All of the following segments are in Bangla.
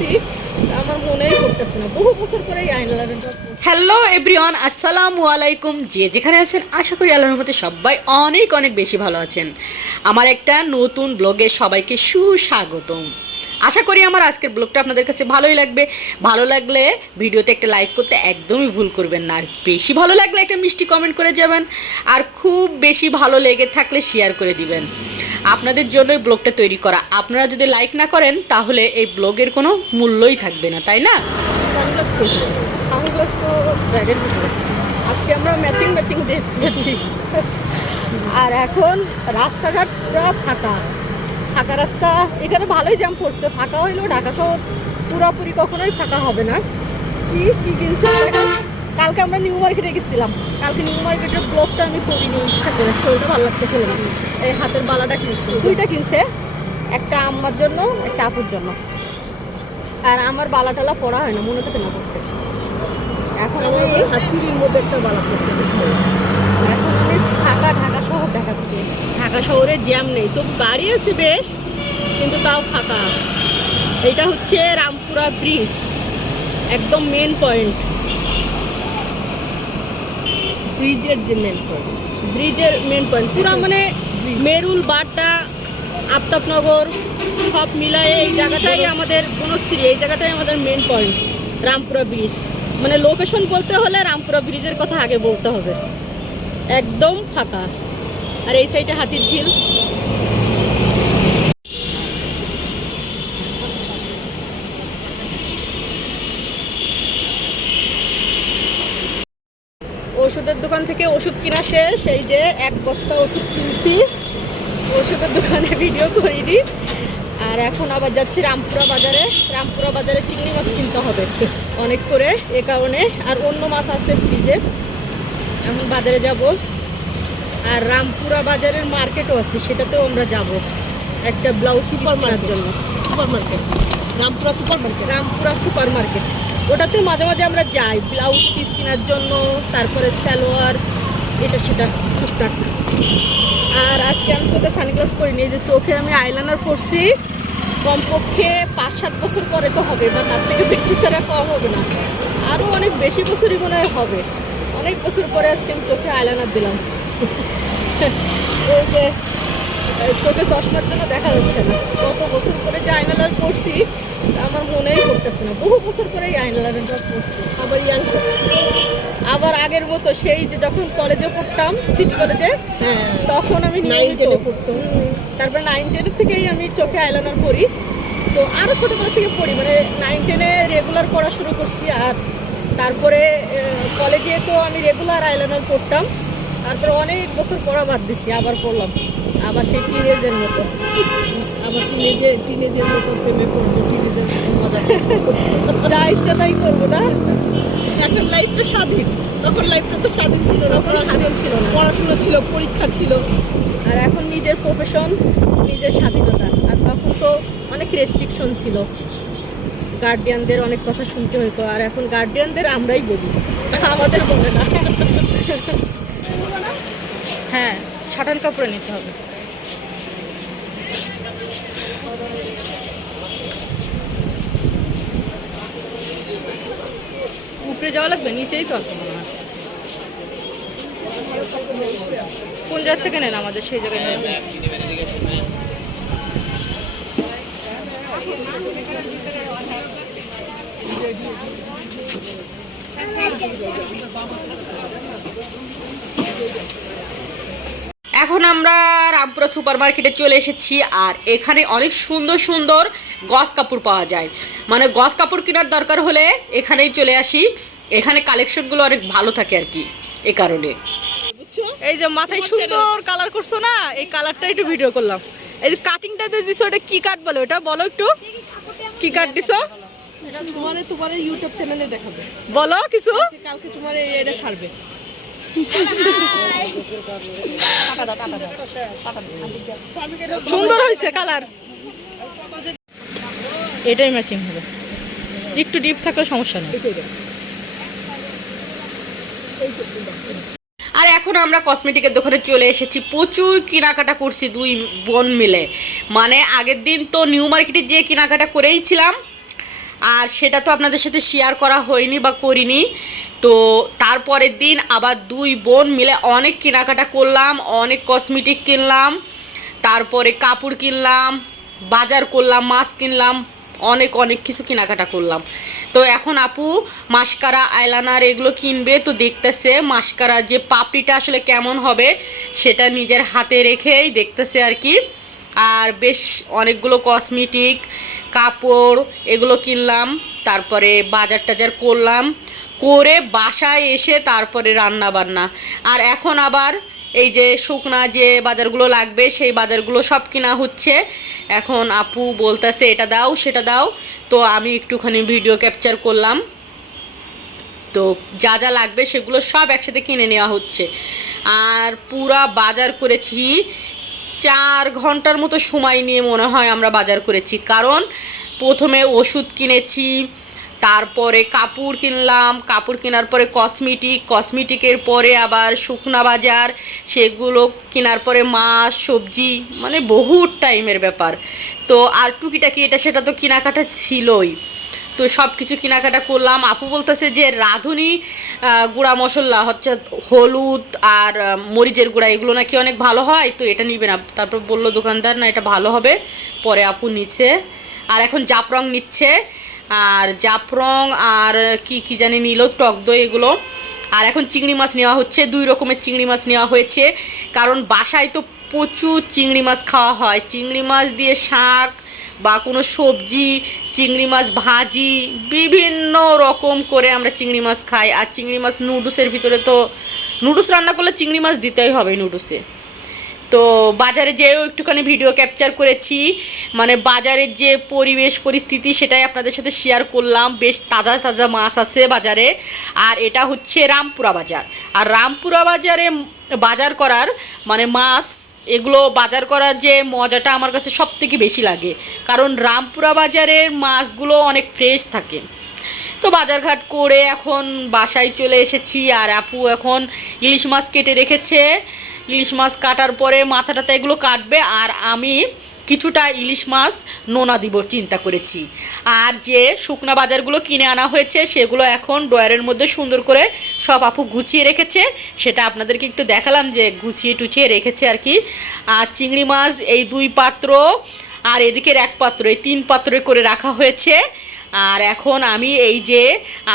করছি, আমার মনেই করতেছে না। বহু বছর পরে আইলাইনারটা। হ্যালো এভরিওয়ান, আসসালামু আলাইকুম। যে যেখানে আছেন আশা করি আল্লাহর রহমতে সবাই অনেক অনেক বেশি ভালো আছেন। আমার একটা নতুন ব্লগে সবাইকে সুস্বাগতম। আশা করি আমার আজকের ব্লগটা আপনাদের কাছে ভালোই লাগবে। ভালো লাগলে ভিডিওতে একটা লাইক করতে একদমই ভুল করবেন না, আর বেশি ভালো লাগলে একটা মিষ্টি কমেন্ট করে যাবেন, আর খুব বেশি ভালো লেগে থাকলে শেয়ার করে দিবেন। আপনাদের জন্যই ব্লগটা তৈরি করা। আপনারা যদি লাইক না করেন তাহলে এই ব্লগের কোনো মূল্যই থাকবে না, তাই না? সানগ্লাস করবো, সানগ্লাস তো ব্যাগের ভিতরে। আজকে আমরা ম্যাচিং ড্রেস পরেছি। আর এখন রাস্তাঘাট পুরো ফাঁকা ফাঁকা রাস্তা। এখানে ভালোই জ্যাম পড়ছে। ফাঁকা হইলেও ঢাকা শহর পুরোপুরি কখনোই ফাঁকা হবে না। কি কি কিনছে দেখো। কালকে আমরা নিউ মার্কেটে গেছিলাম। কালকে নিউ মার্কেটের ব্লগটা আমি করিনি, ইচ্ছা করে, শরীরটা ভালো লাগতেছিল না। এই হাতের বালাটা কিনছে, দুইটা কিনছে, একটা আম্মার জন্য একটা আপুর জন্য। আর আমার বালা টালা পড়া হয় না, মনে থাকে না পড়তে। এখন আমি হাঁচুরির মধ্যে একটা বালা পড়তে এখন আমি ঢাকা শহর দেখাচ্ছি। ঢাকা শহরে জ্যাম নেই, তো গাড়ি আছে বেশ, কিন্তু তাও ফাঁকা। এটা হচ্ছে রামপুরা ব্রিজ, একদম মেন পয়েন্ট। ব্রিজের মেন পয়েন্ট পুরা, মানে মেরুল, বাড্ডা, আফতাবনগর সব মিলায়ে এই জায়গাটাই আমাদের বনশ্রী, এই জায়গাটাই আমাদের মেন পয়েন্ট রামপুরা ব্রিজ। মানে লোকেশন বলতে হলে রামপুরা ব্রিজের কথা আগে বলতে হবে। একদম ফাঁকা। আর এই সাইডে হাতির ঝিল। ওষুধের দোকান থেকে ওষুধ কিনা শেষ। এই যে এক বস্তা ওষুধ কিনছি, ওষুধের দোকানে ভিডিও করিনি। আর এখন আবার যাচ্ছি রামপুরা বাজারে চিংড়ি মাছ কিনতে হবে অনেক করে, এ কারণে। আর অন্য মাছ আছে ফ্রিজে, এখন বাজারে যাব। আর রামপুরা বাজারের মার্কেটও আছে, সেটাতেও আমরা যাব একটা ব্লাউজ সুপার মার্কেটের জন্য। রামপুরা সুপার মার্কেট, ওটাতে মাঝে মাঝে আমরা যাই ব্লাউজ পিস কেনার জন্য, তারপরে সালোয়ার, এটা সেটা টুকটাক। আর আজকে আমি চোখে সানগ্লাস পরিনি, এই যে চোখে আমি আইলাইনার পরছি। কমপক্ষে 5-7 বছর পরে তো হবে, বা তার থেকে বেশি ছাড়া কম হবে না, আরও অনেক বেশি বছরই মনে হয় হবে। অনেক বছর পরে আজকে আমি চোখে আইলাইনার দিলাম। ওই যে চোখে চশমার জন্য দেখা যাচ্ছে না। কত বছর পরে যে আইলাইনার পরছি আমার মনেই করতেছে না। বহু বছর পরে এই আইলাইনারটা পরছি। আবার আবার আগের মতো সেই যে যখন কলেজে পড়তাম, সিটি কলেজে, তখন আমি 9-10 পড়তাম। তারপরে 9-10 থেকেই আমি চোখে আইলাইনার পরি। তো আরও ছোটোবেলা থেকে পড়ি, মানে 9-10 রেগুলার পড়া শুরু করছি। আর তারপরে কলেজে তো আমি রেগুলার আইলাইনার পড়তাম। তারপরে অনেক বছর পড়া বাদ দিচ্ছি, আবার পড়লাম, আবার সেই টিনেজের মতো। আবার টিনেজের মতো প্রেমে পড়বো, টিনেজের মজা যা ইচ্ছা তাই করবো না। এখন লাইফটা স্বাধীন, তখন লাইফটা তো স্বাধীন ছিল না, পড়াশোনা ছিল, পরীক্ষা ছিল। আর এখন নিজের প্রফেশন, নিজের স্বাধীনতা। আর তখন তো অনেক রেস্ট্রিকশন ছিল, গার্ডিয়ানদের অনেক কথা শুনতে হতো। আর এখন গার্ডিয়ানদের আমরাই বলি, আমাদের বলে না। হ্যাঁ, শাটান কাপড়ে নিতে হবে। উপরে যাওয়া লাগবে, নিচেই তো আছে মনে হয়। কোন জায়গা থেকে নেন আমাদের সেই জায়গায় নেন। এখন আমরা রামপুরা সুপার মার্কেটে চলে এসেছি, আর এখানে অনেক সুন্দর সুন্দর গস কাপড় পাওয়া যায়। মানে গস কাপড় কেনার দরকার হলে এখানেই চলে আসি। এখানে কালেকশনগুলো অনেক ভালো থাকে আর কি, এ কারণে। এই যে মাথায় সুন্দর কালার করছো না, এই কালারটা একটু ভিডিও করলাম। এই যে কাটিংটা যে দিছো, ওটা কি কাট বলে, ওটা বলো একটু, কি কাট দিছো? তোমার ইউটিউব চ্যানেলে দেখাবে, বলো কিছু। কালকে তোমার এটা ছাড়বে। সুন্দর হয়েছে কালার, এটাই ম্যাচিং হবে। একটু ডিপ থাকলে সমস্যা নেই। আর এখন আমরা কসমেটিকের দোকানে চলে এসেছি। প্রচুর কেনাকাটা করছি দুই বোন মিলে। মানে আগের দিন তো নিউ মার্কেটে যেয়ে কেনাকাটা করেইছিলাম, আর সেটা তো আপনাদের সাথে শেয়ার করা হয়নি বা করিনি। তো তারপরের দিন আবার দুই বোন মিলে অনেক কেনাকাটা করলাম, অনেক কসমেটিক কিনলাম, তারপরে কাপড় কিনলাম, বাজার করলাম, মাছ কিনলাম, অনেক অনেক কিছু কেনাকাটা করলাম। তো এখন আপু মাস্কারা আইলাইনার এগুলো কিনবে, তো দেখতেছে মাস্কারা যে পাপড়িটা আসলে কেমন হবে সেটা নিজের হাতে রেখেই দেখতেছে আর কি। আর বেশ অনেকগুলো কসমেটিক, কাপড় এগুলো কিনলাম, তারপরে বাজার টাজার করলাম, করে বাসায় এসে তারপরে রান্না বান্না। আর এখন আবার এই যে শুকনা যে বাজারগুলো লাগবে সেই বাজারগুলো সব কিনা হচ্ছে। এখন আপু বলতেছে এটা দাও সেটা দাও, তো আমি একটুখানি ভিডিও ক্যাপচার করলাম। তো যা যা লাগবে সেগুলো সব একসাথে কিনে নেওয়া হচ্ছে। আর পুরা বাজার করেছি 4 ঘন্টার মতো সময় নিয়ে মনে হয় আমরা বাজার করেছি। কারণ প্রথমে ওষুধ কিনেছি, তারপরে কাপড় কিনলাম, কাপড় কেনার পরে কসমেটিকের পরে আবার শুকনা বাজার, সেগুলো কেনার পরে মাছ সবজি, মানে বহুত টাইমের ব্যাপার। তো আর টুকিটাকি এটা সেটা তো কেনাকাটা ছিলই। তো সব কিছু কেনাকাটা করলাম। আপু বলতেছে যে রাঁধুনি গুঁড়া মশলা হচ্ছে হলুদ আর মরিচের গুঁড়া, এগুলো নাকি অনেক ভালো হয়, তো এটা নিবে না। তারপর বলল দোকানদার না এটা ভালো হবে, পরে আপু নিচ্ছে। আর এখন জাফরং নিচ্ছে, আর জাফরং আর কি কি জানি নিল, টক দই এগুলো। আর এখন চিংড়ি মাছ নেওয়া হচ্ছে, 2 রকমের চিংড়ি মাছ নেওয়া হয়েছে। কারণ বাসায় তো প্রচুর চিংড়ি মাছ খাওয়া হয়, চিংড়ি মাছ দিয়ে শাক বা কোনো সবজি, চিংড়ি মাছ ভাজি, বিভিন্ন রকম করে আমরা চিংড়ি মাছ খাই। আর চিংড়ি মাছ নুডলসের ভিতরে তো নুডলস রান্না করলে চিংড়ি মাছ দিতেই হবে নুডলসে। তো বাজারে যেও একটুখানি ভিডিও ক্যাপচার করেছি, মানে বাজারের যে পরিবেশ পরিস্থিতি সেটাই আপনাদের সাথে শেয়ার করলাম। বেশ তাজা তাজা মাছ আছে বাজারে। আর এটা হচ্ছে রামপুরা বাজার। আর রামপুরা বাজারে বাজার করার মানে মাছ এগুলো বাজার করার যে মজাটা আমার কাছে সব থেকে বেশি লাগে, কারণ রামপুরা বাজারের মাছগুলো অনেক ফ্রেশ থাকে। তো বাজারঘাট করে এখন বাসায় চলে এসেছি। আর আপু এখন ইলিশ মাছ কেটে রেখেছে, ইলিশ মাছ কাটার পরে মাথা টাথা এগুলো কাটবে। আর আমি কিছুটা ইলিশ মাছ নোনা দিব চিন্তা করেছি। আর যে শুকনা বাজারগুলো কিনে আনা হয়েছে সেগুলো এখন ড্রয়ারের মধ্যে সুন্দর করে সব আপু গুছিয়ে রেখেছে, সেটা আপনাদেরকে একটু দেখালাম যে গুছিয়ে টুছিয়ে রেখেছে আর কি। আর চিংড়ি মাছ এই 2 পাত্র আর এদিকের 1 পাত্র, এই 3 পাত্রে করে রাখা হয়েছে। আর এখন আমি এই যে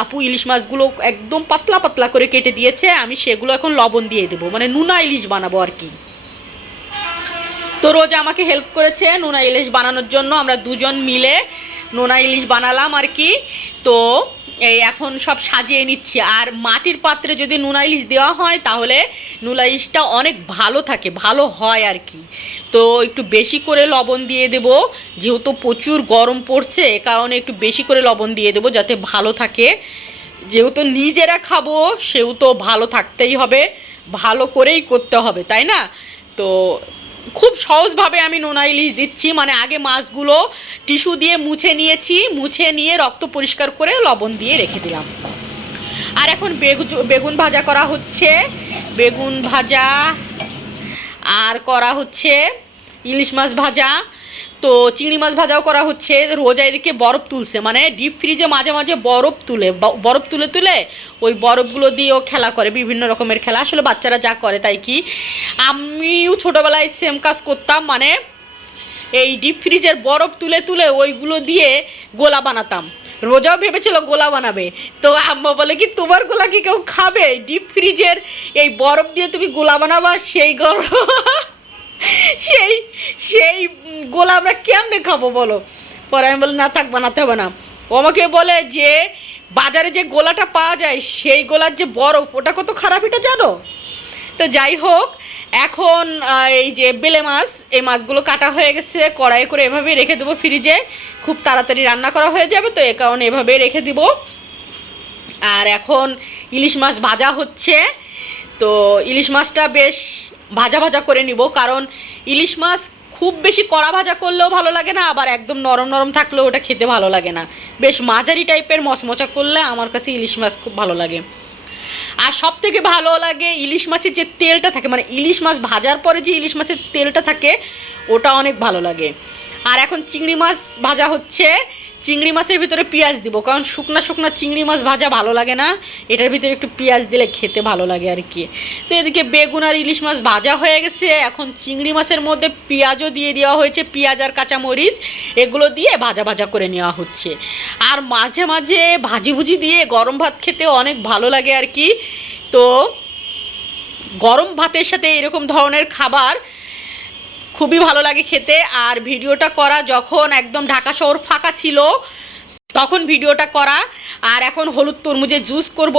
আপু ইলিশ মাছগুলো একদম পাতলা পাতলা করে কেটে দিয়েছে, আমি সেগুলো এখন লবণ দিয়ে দেবো, মানে নোনা ইলিশ বানাবো আর কি। তো রোজ আমাকে হেল্প করেছে নোনা ইলিশ বানানোর জন্য, আমরা দুজন মিলে নোনা ইলিশ বানালাম আর কি। তো এই এখন সব সাজিয়ে নিচ্ছি। আর মাটির পাত্রে যদি নোনা ইলিশ দেওয়া হয় তাহলে নোনা ইলিশটা অনেক ভালো থাকে, ভালো হয় আর কি। তো একটু বেশি করে লবণ দিয়ে দেব, যেহেতু প্রচুর গরম পড়ছে এ কারণে একটু বেশি করে লবণ দিয়ে দেবো যাতে ভালো থাকে। যেহেতু নিজেরা খাবো সেহেতু ভালো থাকতেই হবে, ভালো করেই করতে হবে, তাই না? তো খুব সহজভাবে আমি নোনা ইলিশ দিচ্ছি, মানে আগে মাছগুলো টিস্যু দিয়ে মুছে নিয়েছি, মুছে নিয়ে রক্ত পরিষ্কার করে লবণ দিয়ে রেখে দিলাম। আর এখন বেগুন ভাজা করা হচ্ছে, বেগুন ভাজা আর করা হচ্ছে ইলিশ মাছ ভাজা। তো চিংড়ি মাছ ভাজাও করা হচ্ছে। রোজা এদিকে বরফ তুলছে, মানে ডিপ ফ্রিজে মাঝে মাঝে বরফ তুলে তুলে ওই বরফগুলো দিয়েও খেলা করে, বিভিন্ন রকমের খেলা। আসলে বাচ্চারা যা করে তাই কি, আমিও ছোটোবেলায় সেম কাজ করতাম, মানে এই ডিপ ফ্রিজের বরফ তুলে তুলে ওইগুলো দিয়ে গোলা বানাতাম। রোজাও ভেবেছিল গোলা বানাবে, তো আম্মা বলে কি তোমার গোলা কি কেউ খাবে? ডিপ ফ্রিজের এই বরফ দিয়ে তুমি গোলা বানাবা, সেই গরম সেই সেই গোলা আমরা কেমনে খাবো বলো? পরে আমি বলি না থাক, বানাতে হবে না। ও আমাকে বলে যে বাজারে যে গোলাটা পাওয়া যায় সেই গোলার যে বরফ ওটা কত খারাপ এটা জানো? তো যাই হোক, এখন এই যে বেলে মাছ, এই মাছগুলো কাটা হয়ে গেছে, কড়াইয়ে করে এভাবে রেখে দেবো ফ্রিজে, খুব তাড়াতাড়ি রান্না করা হয়ে যাবে, তো এ কারণে এভাবে রেখে দিব। আর এখন ইলিশ মাছ ভাজা হচ্ছে। তো ইলিশ মাছটা বেশ ভাজা ভাজা করে নিব, কারণ ইলিশ মাছ খুব বেশি কড়া ভাজা করলেও ভালো লাগে না, আবার একদম নরম নরম থাকলেও ওটা খেতে ভালো লাগে না। বেশ মাঝারি টাইপের মচমচা করলে আমার কাছে ইলিশ মাছ খুব ভালো লাগে। আর সব থেকে ভালো লাগে ইলিশ মাছের যে তেলটা থাকে, মানে ইলিশ মাছ ভাজার পরে যে ইলিশ মাছের তেলটা থাকে ওটা অনেক ভালো লাগে। আর এখন চিংড়ি মাছ ভাজা হচ্ছে। চিংড়ি মাছের ভিতরে পেঁয়াজ দিব, কারণ শুকনা শুকনা চিংড়ি মাছ ভাজা ভালো লাগে না, এটার ভিতরে একটু পেঁয়াজ দিলে খেতে ভালো লাগে আর কি। তো এদিকে বেগুন আর ইলিশ মাছ ভাজা হয়ে গেছে, এখন চিংড়ি মাছের মধ্যে পেঁয়াজও দিয়ে দেওয়া হয়েছে, পেঁয়াজ আর কাঁচামরিচ এগুলো দিয়ে ভাজা ভাজা করে নেওয়া হচ্ছে। আর মাঝে মাঝে ভাজি ভুজি দিয়ে গরম ভাত খেতে অনেক ভালো লাগে আর কি। তো গরম ভাতের সাথে এরকম ধরনের খাবার খুবই ভালো লাগে খেতে। আর ভিডিওটা করা যখন একদম ঢাকা শহর ফাঁকা ছিল তখন ভিডিওটা করা। আর এখন হলুদ তরমুজের জুস করব।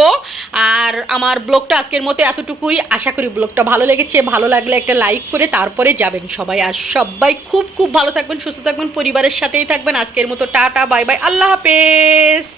আর আমার ব্লগটা আজকের মতো এতটুকুই। আশা করি ব্লগটা ভালো লেগেছে, ভালো লাগলে একটা লাইক করে তারপরে যাবেন সবাই। আর সবাই খুব খুব ভালো থাকবেন, সুস্থ থাকবেন, পরিবারের সাথেই থাকবেন। আজকের মতো টাটা, বাই বাই, আল্লাহ হাফেজ।